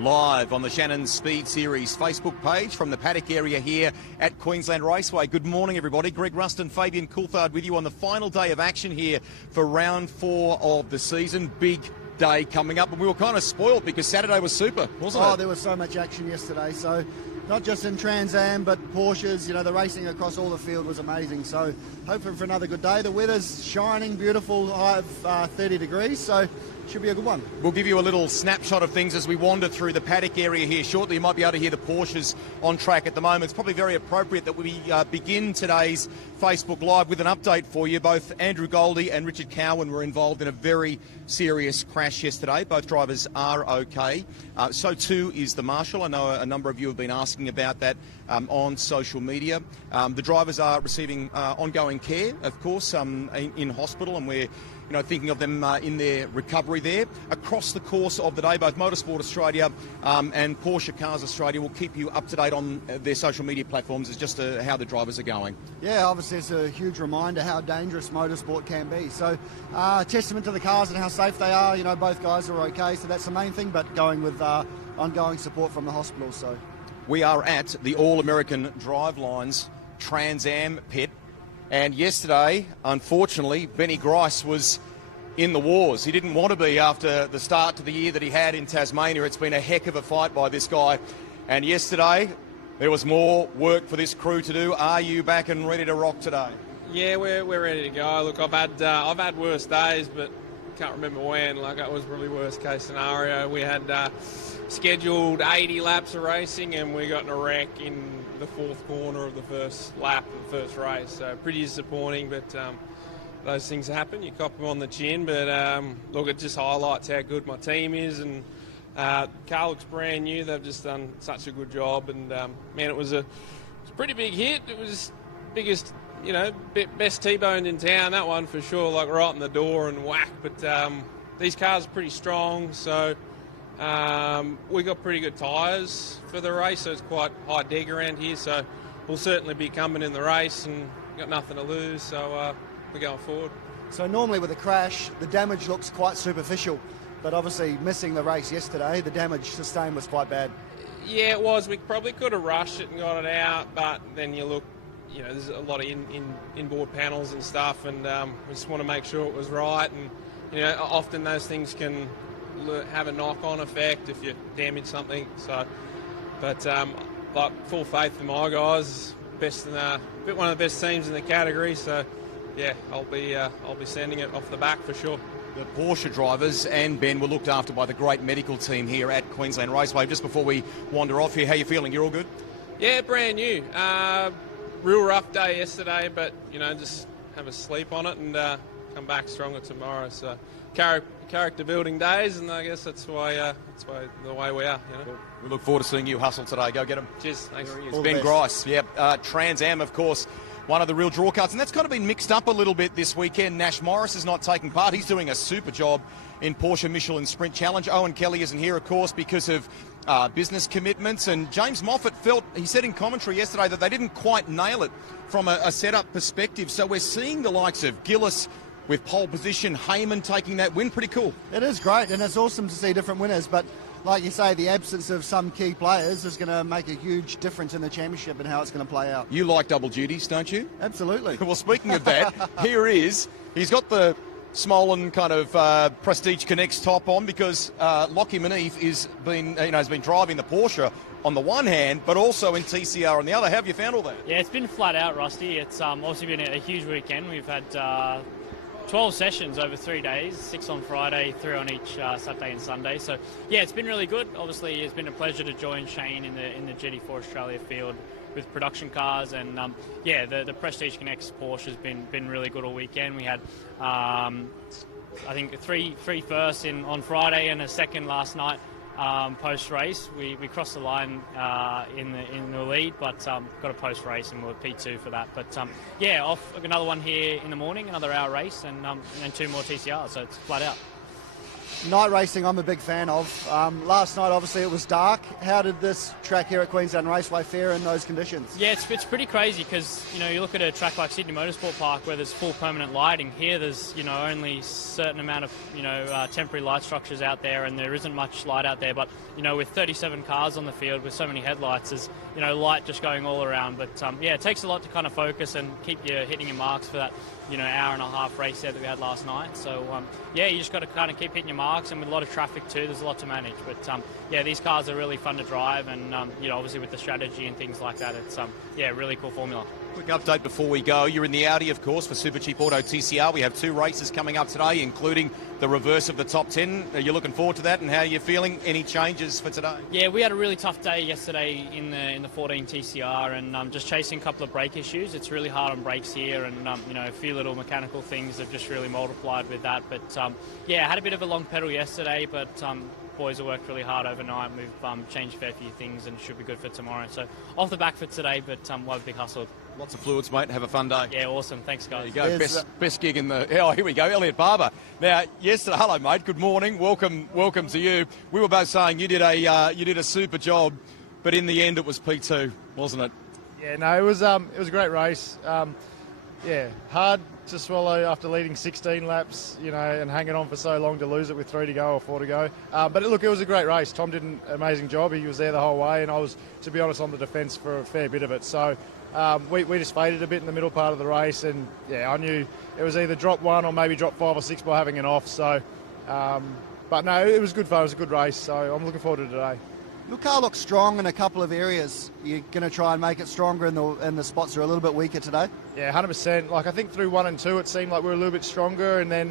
Live on the Shannons SpeedSeries Facebook page from the Paddock area here at Queensland Raceway. Good morning, everybody. Greg Ruston, Fabian Coulthard with you on the final day of action here for round 4 of the season. Big day coming up, and we were kind of spoiled because Saturday was super, wasn't it? Oh, there was so much action yesterday. So not just in Trans Am, but Porsches, the racing across all the field was amazing. So hoping for another good day. The weather's shining, beautiful, high of 30 degrees. So should be a good one. We'll give you a little snapshot of things as we wander through the Paddock area here shortly. You might be able to hear the Porsches on track at the moment. It's probably very appropriate that we begin today's Facebook Live with an update for you. Both Andrew Goldie and Richard Cowan were involved in a very serious crash yesterday. Both drivers are okay. So too is the Marshal. I know a number of you have been asking about that on social media. The drivers are receiving ongoing care, of course, in hospital, and we're thinking of them in their recovery there. Across the course of the day, both Motorsport Australia and Porsche Cars Australia will keep you up to date on their social media platforms as just to how the drivers are going. Yeah, obviously it's a huge reminder how dangerous motorsport can be. So testament to the cars and how safe they are. Both guys are okay, so that's the main thing, but going with ongoing support from the hospital. So we are at the All-American Drivelines Trans Am pit. And yesterday, unfortunately, Benny Grice was in the wars. He didn't want to be after the start to the year that he had in Tasmania. It's been a heck of a fight by this guy. And yesterday, there was more work for this crew to do. Are you back and ready to rock today? Yeah, we're ready to go. Look, I've had worse days, but can't remember when. Like, that was really worst case scenario. We had scheduled 80 laps of racing, and we got in a wreck in the fourth corner of the first lap of the first race. So pretty disappointing, but those things happen. You cop them on the chin, but look, it just highlights how good my team is, and car looks brand new. They've just done such a good job, and man, it was a pretty big hit. It was biggest, best T-boned in town, that one for sure, like right in the door and whack. But these cars are pretty strong, so we got pretty good tyres for the race, so it's quite high deg around here, so we'll certainly be coming in the race and got nothing to lose, so we're going forward. So normally with a crash, the damage looks quite superficial, but obviously missing the race yesterday, the damage sustained was quite bad. Yeah, it was. We probably could have rushed it and got it out, but then you look, there's a lot of inboard panels and stuff, and we just want to make sure it was right, and often those things can have a knock-on effect if you damage something. So, but like full faith in my guys, one of the best teams in the category. So, yeah, I'll be sending it off the back for sure. The Porsche drivers and Ben were looked after by the great medical team here at Queensland Raceway. Just before we wander off here, how you feeling? You're all good? Yeah, brand new. Real rough day yesterday, but just have a sleep on it and come back stronger tomorrow. So character building days, and I guess that's why the way we are. We look forward to seeing you hustle today. Go get them. Cheers. Thanks. Ben Grice. Yep. Trans Am, of course, one of the real draw cards, and that's kind of been mixed up a little bit this weekend. Nash Morris is not taking part. He's doing a super job in Porsche Michelin Sprint Challenge. Owen Kelly isn't here, of course, because of business commitments. And James Moffat he said in commentary yesterday that they didn't quite nail it from a setup perspective. So we're seeing the likes of Gillis with pole position, Heyman taking that win. Pretty cool. It is great, and it's awesome to see different winners, but like you say, the absence of some key players is going to make a huge difference in the championship and how it's going to play out. You like double duties, don't you? Absolutely. Well, speaking of that, here he's got the Smolin kind of Prestige Connects top on because Lockie Manif has been driving the Porsche on the one hand, but also in TCR on the other. How have you found all that? Yeah, it's been flat out, Rusty. It's obviously been a huge weekend. We've had 12 sessions over 3 days, 6 on Friday, 3 on each Saturday and Sunday. So, yeah, it's been really good. Obviously, it's been a pleasure to join Shane in the GT4 Australia field with production cars. And, the Prestige Connects Porsche has been really good all weekend. We had, I think, three firsts on Friday and a second last night. Post-race, we crossed the line in the lead, but got a post-race and we're P2 for that. But off another one here in the morning, another hour race, and 2 more TCRs, so it's flat out. Night racing I'm a big fan of. Last night, obviously, it was dark. How did this track here at Queensland Raceway fare in those conditions? Yeah, it's pretty crazy because, you look at a track like Sydney Motorsport Park where there's full permanent lighting. Here there's, only a certain amount of, temporary light structures out there, and there isn't much light out there. But, with 37 cars on the field with so many headlights, there's, light just going all around. But, it takes a lot to kind of focus and keep you hitting your marks for that, hour and a half race there that we had last night. So, you just got to kind of keep hitting your marks, and with a lot of traffic too, there's a lot to manage. But, these cars are really fun to drive, and, obviously with the strategy and things like that, it's, really cool formula. Quick update before we go. You're in the Audi, of course, for Super Cheap Auto TCR. We have 2 races coming up today, including the reverse of the top 10. Are you looking forward to that, and how are you feeling? Any changes for today? Yeah, we had a really tough day yesterday in the 14 TCR, and just chasing a couple of brake issues. It's really hard on brakes here, and a few little mechanical things have just really multiplied with that. But I had a bit of a long pedal yesterday, but boys have worked really hard overnight. We've changed a fair few things and should be good for tomorrow. So off the back for today, but we'll have a big hustle. Lots of fluids, mate. Have a fun day. Yeah, awesome. Thanks, guys. There you go. Best gig in the... Oh, here we go. Elliot Barber. Now, yesterday... Hello, mate. Good morning. Welcome to you. We were both saying you did a super job, but in the end it was P2, wasn't it? Yeah, no, it was a great race. Hard to swallow after leading 16 laps, and hanging on for so long to lose it with 3 to go or 4 to go. But look, it was a great race. Tom did an amazing job. He was there the whole way, and I was, to be honest, on the defence for a fair bit of it. So we just faded a bit in the middle part of the race, and I knew it was either drop 1 or maybe drop 5 or 6 by having an off. So, but no, it was good fun. It was a good race. So I'm looking forward to today. Your car looks strong in a couple of areas. You're going to try and make it stronger in the spots that are a little bit weaker today? Yeah, 100%. Like, I think through 1 and 2 it seemed like we were a little bit stronger, and then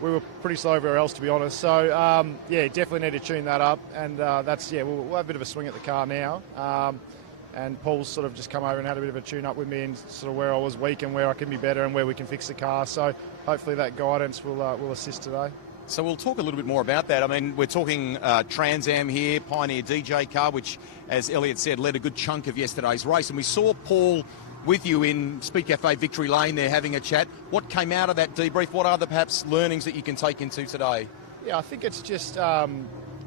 we were pretty slow everywhere else, to be honest. So, definitely need to tune that up, and we'll have a bit of a swing at the car now. And Paul's sort of just come over and had a bit of a tune-up with me and sort of where I was weak and where I can be better and where we can fix the car. So hopefully that guidance will assist today. So we'll talk a little bit more about that. I mean, we're talking Trans Am here, Pioneer DJ car, which, as Elliot said, led a good chunk of yesterday's race. And we saw Paul with you in Speed Cafe Victory Lane there having a chat. What came out of that debrief? What are the perhaps learnings that you can take into today? Yeah, I think it's just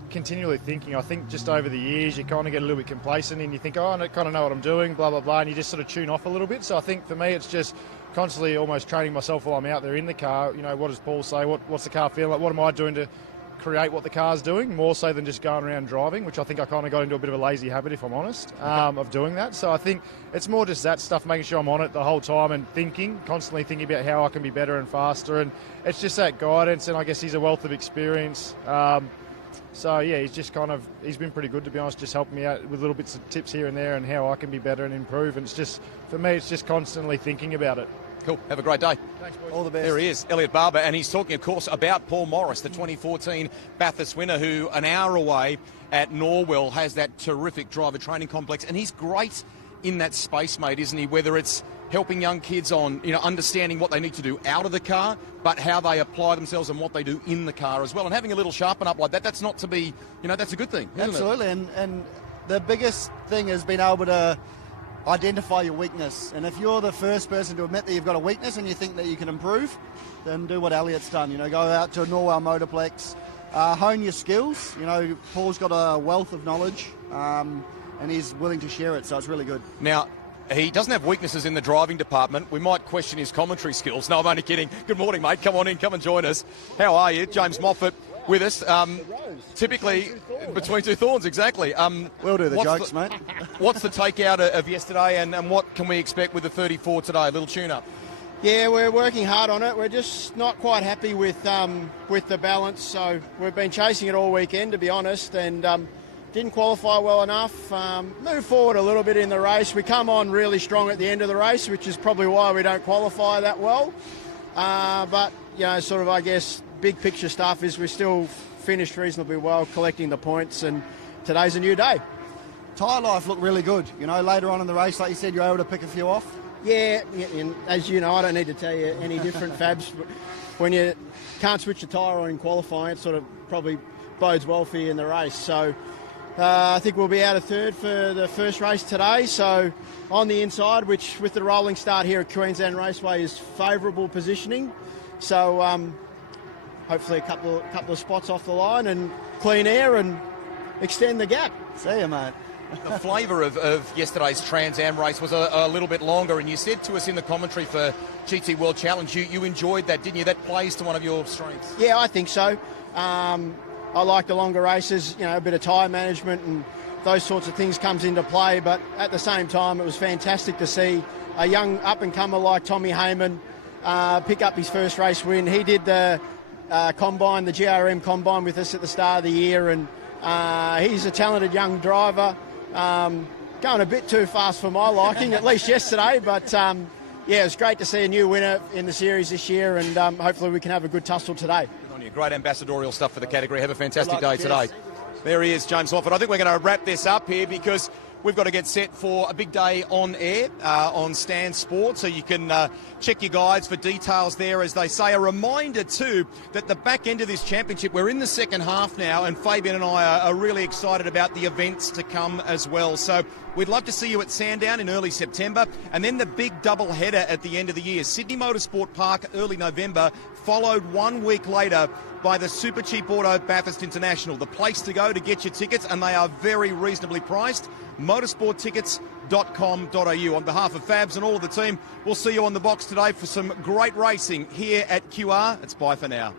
continually thinking. I think just over the years you kind of get a little bit complacent and you think, oh, I kind of know what I'm doing, blah, blah, blah, and you just sort of tune off a little bit. So I think for me it's just constantly almost training myself while I'm out there in the car. What does Paul say? What's the car feeling like? What am I doing to create what the car's doing, more so than just going around driving, which I think I kind of got into a bit of a lazy habit, if I'm honest, of doing that. So I think it's more just that stuff, making sure I'm on it the whole time and constantly thinking about how I can be better and faster. And it's just that guidance, and I guess he's a wealth of experience. So, yeah, he's been pretty good, to be honest, just helping me out with little bits of tips here and there and how I can be better and improve. And it's just, for me, it's just constantly thinking about it. Cool. Have a great day. Thanks, boys. All the best. There he is, Elliot Barber, and he's talking, of course, about Paul Morris, the 2014 Bathurst winner, who an hour away at Norwell has that terrific driver training complex. And he's great in that space, mate, isn't he? Whether it's helping young kids on, understanding what they need to do out of the car, but how they apply themselves and what they do in the car as well. And having a little sharpen up like that, that's not to be, that's a good thing, isn't Absolutely. it? And the biggest thing is being able to identify your weakness. And if you're the first person to admit that you've got a weakness and you think that you can improve, then do what Elliot's done. Go out to a Norwell Motorplex, hone your skills. Paul's got a wealth of knowledge, and he's willing to share it, so it's really good. Now, he doesn't have weaknesses in the driving department. We might question his commentary skills. No, I'm only kidding. Good morning, mate. Come on in. Come and join us. How are you? James Moffat with us. Typically, between two thorns, exactly. We'll do the jokes, mate. What's the takeout of yesterday, and what can we expect with the 34 today? A little tune-up. Yeah, we're working hard on it. We're just not quite happy with the balance. So we've been chasing it all weekend, to be honest, and didn't qualify well enough. Moved forward a little bit in the race. We come on really strong at the end of the race, which is probably why we don't qualify that well. But, I guess, big picture stuff is we still finished reasonably well, collecting the points, and today's a new day. Tyre life looked really good. Later on in the race, like you said, you're able to pick a few off. Yeah, and as you know, I don't need to tell you any different, Fabs. When you can't switch a tyre on in qualifying, it sort of probably bodes well for you in the race. So I think we'll be out of third for the first race today. So on the inside, which with the rolling start here at Queensland Raceway is favourable positioning. So hopefully a couple of spots off the line and clean air and extend the gap. See you, mate. The flavour of yesterday's Trans Am race was a little bit longer, and you said to us in the commentary for GT World Challenge, you enjoyed that, didn't you? That plays to one of your strengths. Yeah, I think so. I like the longer races, you know, a bit of tyre management and those sorts of things comes into play, but at the same time it was fantastic to see a young up-and-comer like Tommy Hayman pick up his first race win. He did the combine, the GRM combine with us at the start of the year, and he's a talented young driver. Going a bit too fast for my liking, at least yesterday, but yeah, it was great to see a new winner in the series this year, and hopefully we can have a good tussle today. Good on you. Great ambassadorial stuff for the category. Have a fantastic day Cheers. today. There he is, James Moffat. I think we're going to wrap this up here because we've got to get set for a big day on air on Stan Sport, so you can check your guides for details there, as they say. A reminder too that the back end of this championship, we're in the second half now, and Fabian and I are really excited about the events to come as well. So we'd love to see you at Sandown in early September, and then the big double header at the end of the year. Sydney Motorsport Park early November, followed 1 week later by the Super Cheap Auto Bathurst International. The place to go to get your tickets, and they are very reasonably priced. motorsporttickets.com.au. On behalf of Fabs and all of the team, we'll see you on the box today for some great racing here at QR. It's bye for now.